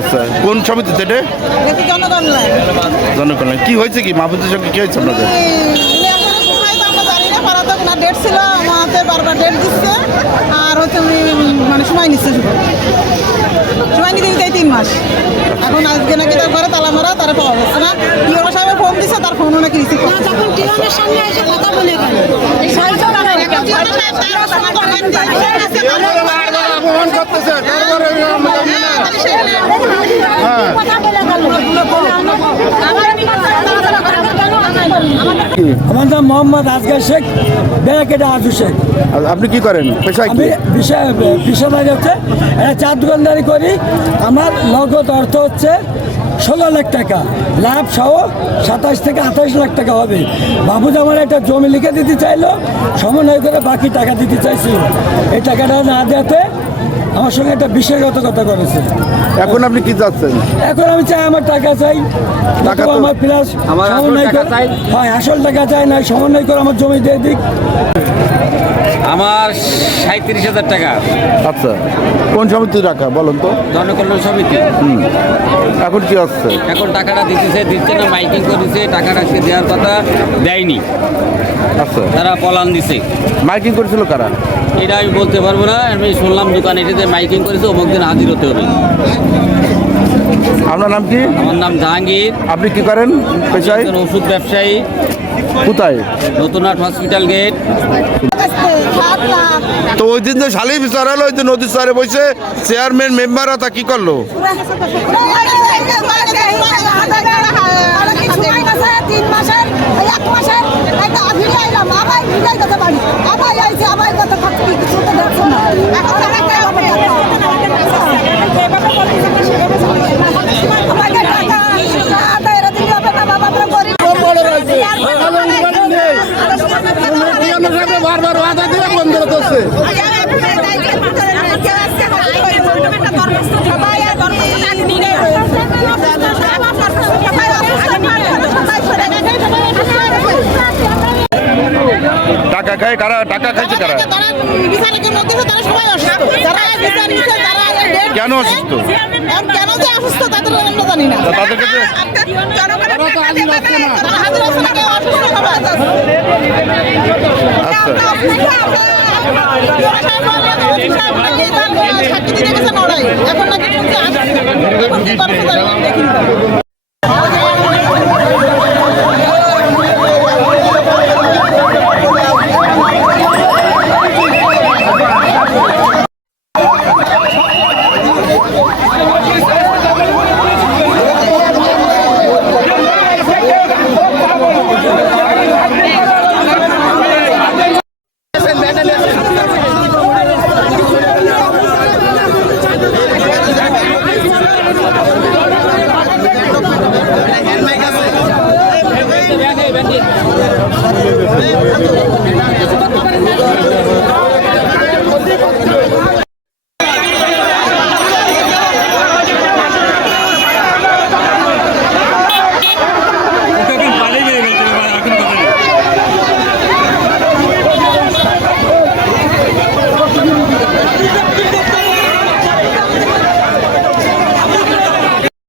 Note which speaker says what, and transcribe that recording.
Speaker 1: আচ্ছা কোন সমিতিতে এটা? জনকল্যাণ কি হয়েছে কি? মাহফুজের সঙ্গে কি হয়েছে আপনাদের?
Speaker 2: ডেট ছিল আমাদের বারবার ডেট দিচ্ছে আর হচ্ছে মানে সময় নিচ্ছে সময় নিতে নিতে তিন মাস। এখন আজকে নাকি তার ঘরে তালা মারা তারা পাওয়া যাচ্ছে না। সাহেব ফোন দিচ্ছে তার ফোনও নাকি রিসিভ করছে
Speaker 3: যখন টিউনের সামনে এসে কথা বলে গেল কথা
Speaker 4: আমার নাম মোহাম্মদ আজগার শেখ ব্যারাকেটা আজু শেখ।
Speaker 1: আপনি কি করেন? পেশায়
Speaker 4: আমি বিষয় বিষয় হচ্ছে একটা চার দোকানদারি করি। আমার নগদ অর্থ হচ্ছে ষোলো লাখ টাকা। লাভ সহ সাতাশ থেকে আঠাশ লাখ টাকা হবে। বাবুজ আমার একটা জমি লিখে দিতে চাইলো সমন্বয় করে বাকি টাকা দিতে চাইছিল। এই টাকাটা না দেওয়াতে আমার সঙ্গে একটা বিষয়গতকতা করেছে।
Speaker 1: এখন আপনি কি যাচ্ছেন
Speaker 4: এখন আমি চাই আমার টাকা চাই।
Speaker 1: টাকা
Speaker 4: টাকা আমার প্লাস সমন্বয় হয় আসল টাকা চাই না সমন্বয় করে আমার জমি দিয়ে দিক।
Speaker 5: আমার সাঁত্রিশ হাজার টাকা।
Speaker 1: আচ্ছা কোন সমিতি রাখা বলুন তো?
Speaker 5: জনকল্যাণ সমিতি।
Speaker 1: এখন কি হচ্ছে
Speaker 5: এখন টাকাটা দিতেছে দিচ্ছে না মাইকিং করেছে টাকাটা সে দেওয়ার কথা দেয়নি।
Speaker 1: আচ্ছা।
Speaker 5: তারা পলান দিছে।
Speaker 1: মাইকিং করেছিল কারা?
Speaker 5: এটা আমি বলতে পারব না আমি শুনলাম দোকান এটাতে মাইকিং করেছে অমুক দিন হাজির হতে হবে।
Speaker 1: আপনার নাম কি?
Speaker 5: আমার নাম জাহাঙ্গীর।
Speaker 1: আপনি কি করেন পেশায়?
Speaker 5: ওষুধ ব্যবসায়ী।
Speaker 1: কোথায়?
Speaker 5: নতুনহাট হসপিটাল গেট
Speaker 1: তো ওই দিন যে শালি বিচার হলো ওই দিন নদীর চারে বসে চেয়ারম্যান মেম্বাররা তা কি করল?
Speaker 3: তিন মাসের একটা ভিড়ে আইলাম আবার ভিড়ে যেতে পারি আবার আইছি আবার কথা থাকতে কিছু তো দেখছ না এখন তারা কে হবে আমাকে টাকা আদায়ের দিতে হবে না বাবা আমরা গরিব
Speaker 1: বারবার ওয়াদা দিয়ে বন্ধ করছে টাকা খায় কারা টাকা খাইছে কারা?
Speaker 2: তারা বিচারকের মধ্যে